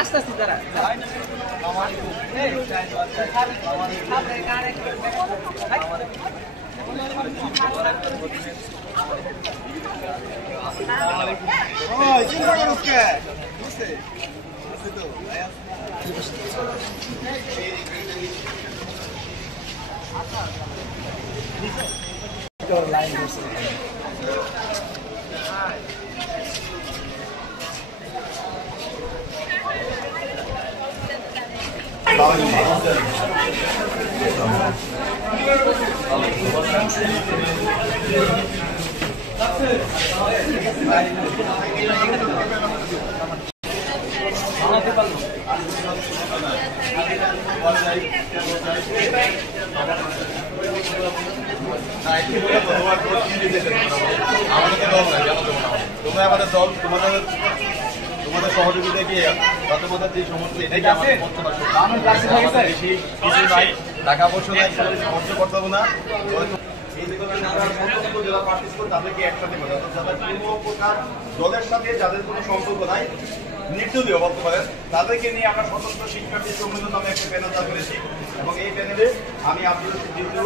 আস্তে আস্তে তারা লাইন তোমরা আমাদের দল তোমাদের সহযোগিতা কি তোমাদের যে সমস্ত এটাই টাকা পয়সা নাই সাহায্য করতে হবে না। তাদেরকে একসাথে দলের সাথে যাদের কোনো সম্পর্ক নাই নির্দলীয় বলতে পারেন তাদেরকে নিয়ে আমরা স্বতন্ত্র শিক্ষার্থী সম্মেলন নামে একটা প্যানেল চালু করেছি এবং এই প্যানেলে আমি যেহেতু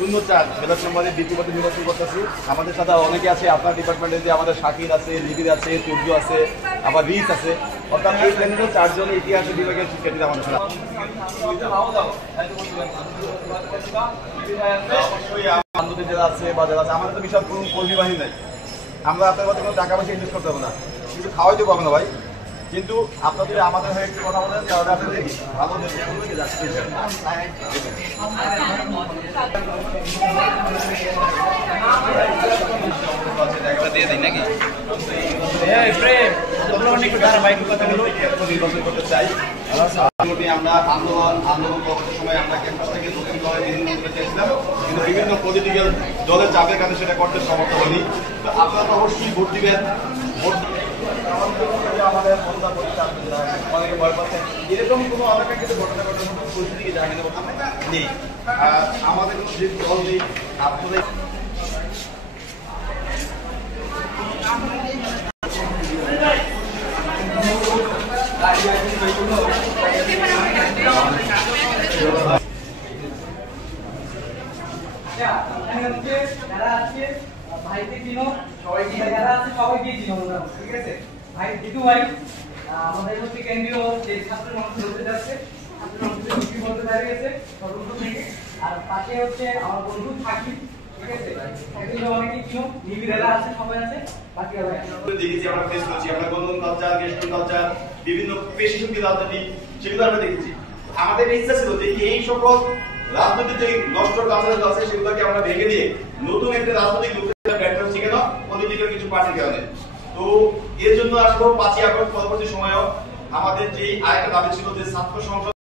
০৪ ব্যালট নম্বরে দ্বিতীয়বার নির্বাচন করতেছি। আমাদের সাথে অনেকে আছে আপনার ডিপার্টমেন্টে যে আমাদের শাকির আছে, লিবির আছে, তুর্য আছে, আবার রিচ আছে, অর্থাৎ এই প্যানেলে ৪ জন ইতিহাস বিভাগের শিক্ষার্থীরা আমাদের সাথে অবশ্যই যারা আছে বা যারা আছে আমাদের তো বিশাল কোনো কর্মী বাহিনী নাই। আমরা আপনার কাছে কোনো টাকা পয়সা ইনভেস্ট করতে হবে না, কিন্তু খাওয়াইতে পারবো না ভাই। কিন্তু আপনার যদি আমাদের হয়ে একটু কথা বলেন তাহলে আপনাদের ভালো দিয়ে দিই নাকি নির্বাচন করতে চাই। আমরা আন্দোলন করতে সময় আমরা ক্যাম্পাস থেকে নতুন দলে করতে চাইছিলাম, কিন্তু বিভিন্ন পলিটিক্যাল দলের চাপের কাছে সেটা করতে সমর্থ হয়নি। তো আপনারা তো অবশ্যই ভোট দিবেন। আমাদের অনেকে ভয় পাচ্ছেন, এরকম কোনো আমাকে কিন্তু ঘটনা ঘটার মতো পরিস্থিতি জানি না নেই। আমাদের কোনো যে দল নেই আপনাদের যারা আছে ভাইকে চিনো, সবাইকে যারা আছে সবাইকে চিনো, ঠিক আছে? ভাই জিতু ভাই আমাদের হচ্ছে কেন্দ্রীয় যে ছাত্র সংসদ হতে যাচ্ছে, ছাত্র সংসদের বিক্রি করতে দাঁড়িয়েছে সর্বপ্রথম থেকে। আর পাশে হচ্ছে আমার বন্ধু থাকি, ঠিক আছে? এগুলো অনেকে চিনো, নিবিড়েরা আছে, সবাই আছে, বাকি ভাই দেখেছি আমরা ফেস করছি, আমরা গণন কালচার, গেস্টন কালচার, বিভিন্ন পেশি রাজনীতি সেগুলো আমরা দেখেছি। আমাদের ইচ্ছা ছিল যে এই সকল রাজনৈতিক যে নষ্ট কালচার আছে সেগুলোকে আমরা ভেঙে দিয়ে নতুন একটা রাজনৈতিক লোকেরা ব্যর্থ হচ্ছে কেন পলিটিক্যাল কিছু পার্টির কারণে। তো এর জন্য আসলে ৫ই আগস্ট পরবর্তী সময়েও আমাদের যে আরেকটা দাবি ছিল যে ছাত্র সংসদ